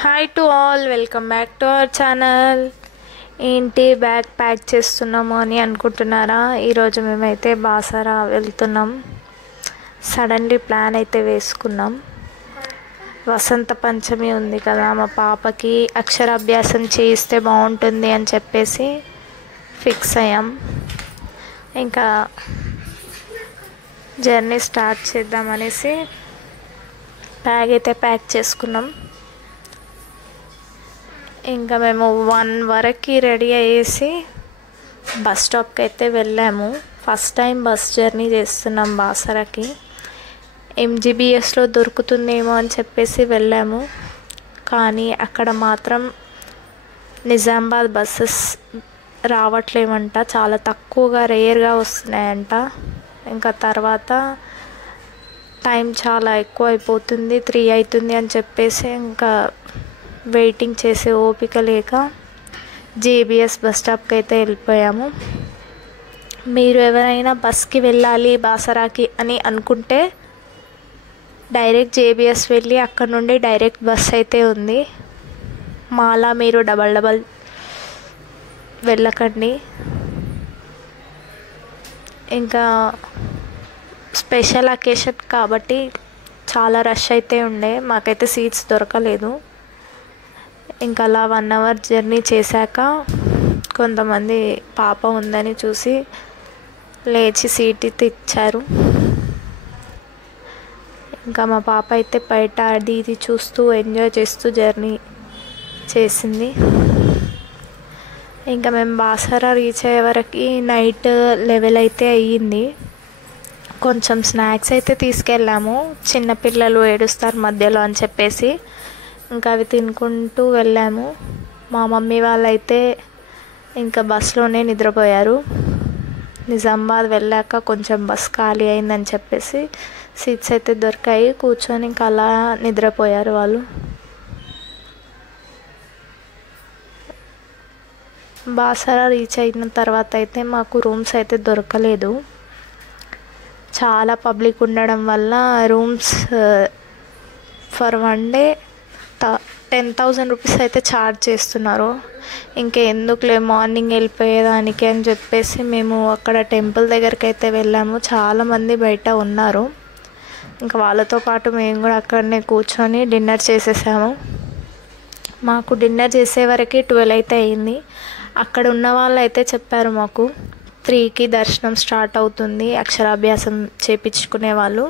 Hi to all, welcome back to our channel. ఏంటి bag pack చేస్తున్నాము అని అనుకుంటున్నారా? ఈరోజు మేమైతే బాసరా వెళ్తున్నాం. సడన్లీ ప్లాన్ అయితే వేసుకున్నాం. వసంత పంచమి ఉంది కదా, మా పాపకి అక్షరాభ్యాసం చేయిస్తే బాగుంటుంది అని చెప్పేసి ఫిక్స్ అయ్యాం. ఇంకా జర్నీ స్టార్ట్ చేద్దామనేసి బ్యాగ్ అయితే ప్యాక్ చేసుకున్నాం. ఇంకా మేము 1 వరకు రెడీ అయ్యేసి బస్ స్టాప్కి అయితే వెళ్ళాము. ఫస్ట్ టైం బస్ జర్నీ చేస్తున్నాం బాసరాకి. ఎంజీబీఎస్లో దొరుకుతుందేమో అని చెప్పేసి వెళ్ళాము, కానీ అక్కడ మాత్రం నిజామాబాద్ బస్సెస్ రావట్లేమంట, చాలా తక్కువగా రేర్గా వస్తున్నాయంట. ఇంకా తర్వాత టైం చాలా ఎక్కువ అయిపోతుంది, 3 అవుతుంది అని చెప్పేసి ఇంకా వెయిటింగ్ చేసే ఓపిక లేక జేబీఎస్ బస్ స్టాప్కి అయితే వెళ్ళిపోయాము. మీరు ఎవరైనా బస్కి వెళ్ళాలి బాసరాకి అని అనుకుంటే డైరెక్ట్ జేబీఎస్ వెళ్ళి అక్కడ నుండి డైరెక్ట్ బస్ అయితే ఉంది. మాలా మీరు డబల్ వెళ్ళకండి. ఇంకా స్పెషల్ అకేషన్ కాబట్టి చాలా రష్ అయితే ఉండే, మాకైతే సీట్స్ దొరకలేదు. ఇంకా అలా 1 అవర్ జర్నీ చేశాక కొంతమంది పాప ఉందని చూసి లేచి సీట్ ఇచ్చారు. ఇంకా మా పాప అయితే బయట అది ఇది చూస్తూ ఎంజాయ్ చేస్తూ జర్నీ చేసింది. ఇంకా మేము బాసరా రీచ్ అయ్యే వరకు నైట్ 11 అయితే అయ్యింది. కొంచెం స్నాక్స్ అయితే తీసుకెళ్ళాము, చిన్నపిల్లలు ఏడుస్తారు మధ్యలో అని చెప్పేసి ఇంకా అవి తినుకుంటూ వెళ్ళాము. మా మమ్మీ వాళ్ళైతే ఇంకా బస్లోనే నిద్రపోయారు. నిజామాబాద్ వెళ్ళాక కొంచెం బస్ ఖాళీ అయిందని చెప్పేసి సీట్స్ అయితే దొరికాయి, కూర్చొని ఇంకా అలా నిద్రపోయారు వాళ్ళు. బాసరా రీచ్ అయిన తర్వాత అయితే మాకు రూమ్స్ అయితే దొరకలేదు. చాలా పబ్లిక్ ఉండడం వల్ల రూమ్స్ ఫర్ 1 డే 10,000 రూపీస్ అయితే ఛార్జ్ చేస్తున్నారు. ఇంకా ఎందుకులే మార్నింగ్ వెళ్ళిపోయేదానికి అని చెప్పేసి మేము అక్కడ టెంపుల్ దగ్గరికి అయితే వెళ్ళాము. చాలామంది బయట ఉన్నారు, ఇంకా వాళ్ళతో పాటు మేము కూడా అక్కడనే కూర్చొని డిన్నర్ చేసేసాము. మాకు డిన్నర్ చేసే వరకు 12 అయితే అయింది. అక్కడ ఉన్న వాళ్ళు అయితే చెప్పారు మాకు 3కి దర్శనం స్టార్ట్ అవుతుంది అక్షరాభ్యాసం చేయించుకునే వాళ్ళు.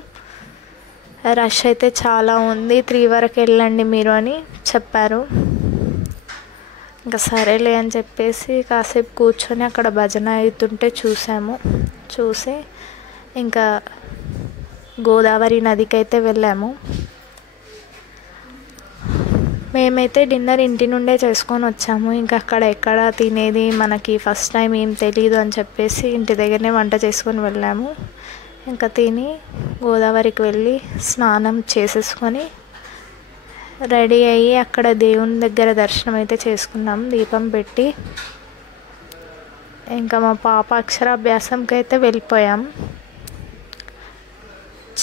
రష్ అయితే చాలా ఉంది, 3 వరకు వెళ్ళండి మీరు అని చెప్పారు. ఇంకా సరేలే అని చెప్పేసి కాసేపు కూర్చొని అక్కడ భజన అవుతుంటే చూసి ఇంకా గోదావరి నదికి అయితే వెళ్ళాము. మేమైతే డిన్నర్ ఇంటి నుండే చేసుకొని వచ్చాము. ఇంకా అక్కడ ఎక్కడ తినేది మనకి ఫస్ట్ టైం ఏం తెలీదు అని చెప్పేసి ఇంటి దగ్గరనే వంట చేసుకొని వెళ్ళాము. ఇంకా తిని గోదావరికి వెళ్ళి స్నానం చేసేసుకొని రెడీ అయ్యి అక్కడ దేవుని దగ్గర దర్శనం అయితే చేసుకున్నాం దీపం పెట్టి. ఇంకా మా పాప అక్షరాభ్యాసంకి అయితే వెళ్ళిపోయాం.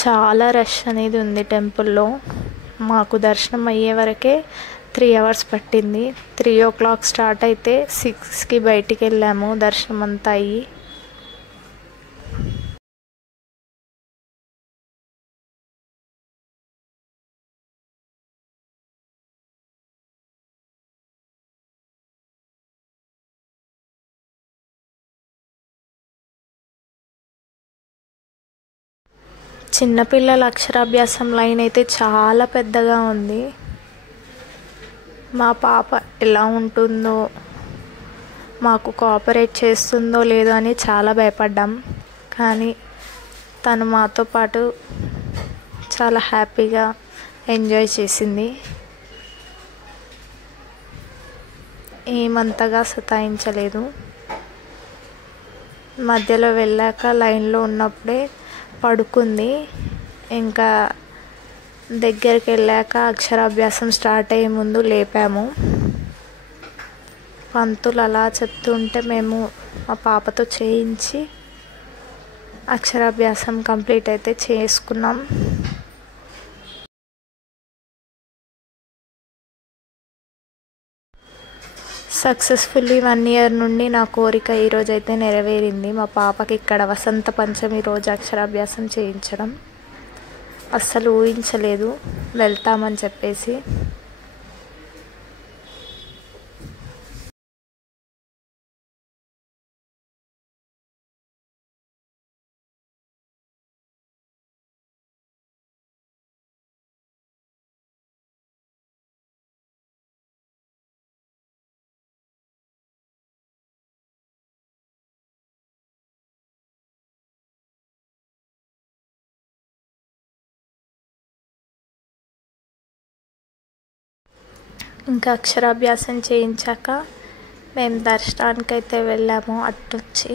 చాలా రష్ అనేది ఉంది టెంపుల్లో. మాకు దర్శనం అయ్యే వరకే 3 అవర్స్ పట్టింది. 3 o'clock స్టార్ట్ అయితే 6కి బయటికి వెళ్ళాము దర్శనం అంతా అయ్యి. చిన్నపిల్లల అక్షరాభ్యాసం లైన్ అయితే చాలా పెద్దగా ఉంది. మా పాప ఎలా ఉంటుందో, మాకు కోఆపరేట్ చేస్తుందో లేదో అని చాలా భయపడ్డాం, కానీ తను మాతో పాటు చాలా హ్యాపీగా ఎంజాయ్ చేసింది. ఏమంతగా సతాయించలేదు. మధ్యలో వెళ్ళాక లైన్లో ఉన్నప్పుడే పడుకుంది. ఇంకా దగ్గరికి వెళ్ళాక అక్షరాభ్యాసం స్టార్ట్ అయ్యే ముందు లేపాము. పంతులు అలా చెప్తుంటే మేము మా పాపతో చేయించి అక్షరాభ్యాసం కంప్లీట్ అయితే చేసుకున్నాం. సక్సెస్ఫుల్లీ 1 ఇయర్ నుండి నా కోరిక ఈరోజైతే నెరవేరింది. మా పాపకి ఇక్కడ వసంత పంచమి రోజు అక్షరాభ్యాసం చేయించడం. అస్సలు ఊహించలేదు వెళ్తామని చెప్పేసి. ఇంకా అక్షరాభ్యాసం చేయించాక మేము దర్శనానికైతే వెళ్ళాము. అట్నుంచి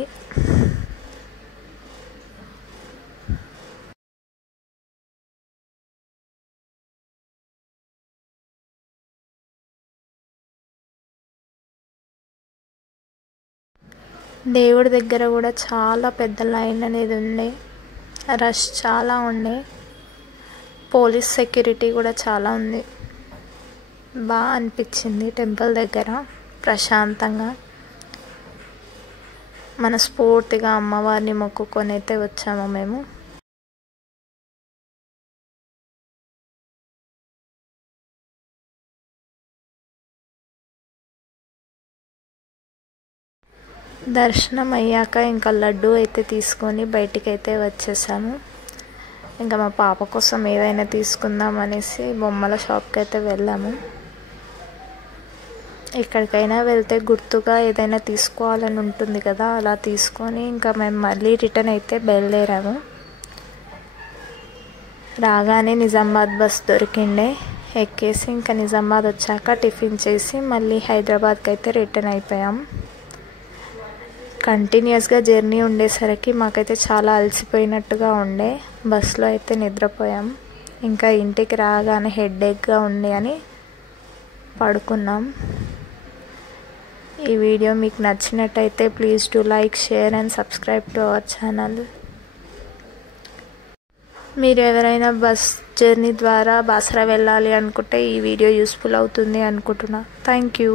దేవుడి దగ్గర కూడా చాలా పెద్ద లైన్ అనేది ఉండే, రష్ చాలా ఉండే, పోలీస్ సెక్యూరిటీ కూడా చాలా ఉంది. బాగా అనిపించింది టెంపుల్ దగ్గర ప్రశాంతంగా. మనస్ఫూర్తిగా అమ్మవారిని మొక్కుకొని అయితే వచ్చాము మేము. దర్శనం అయ్యాక ఇంకా లడ్డు అయితే తీసుకొని బయటికైతే వచ్చేసాము. ఇంకా మా పాప కోసం ఏదైనా తీసుకుందాం అనేసి బొమ్మల షాప్కి అయితే వెళ్ళాము. ఎక్కడికైనా వెళ్తే గుర్తుగా ఏదైనా తీసుకోవాలని ఉంటుంది కదా, అలా తీసుకొని ఇంకా మేము మళ్ళీ రిటర్న్ అయితే బయలుదేరాము. రాగానే నిజామాబాద్ బస్ దొరికిండే, ఎక్కేసి ఇంకా నిజామాబాద్ వచ్చాక టిఫిన్ చేసి మళ్ళీ హైదరాబాద్కి అయితే రిటర్న్ అయిపోయాం. కంటిన్యూస్గా జర్నీ ఉండేసరికి మాకైతే చాలా అలసిపోయినట్టుగా ఉండే, బస్సులో అయితే నిద్రపోయాం. ఇంకా ఇంటికి రాగానే హెడేక్గా ఉంది అని పడుకున్నాం. ఈ వీడియో మీకు నచ్చినట్టయితే please do like, share and subscribe to our channel. మీరు ఎవరైనా బస్ జర్నీ ద్వారా బాసర వెళ్ళాలి అనుకుంటే ఈ వీడియో యూస్ఫుల్ అవుతుంది అనుకుంటున్నా. Thank you.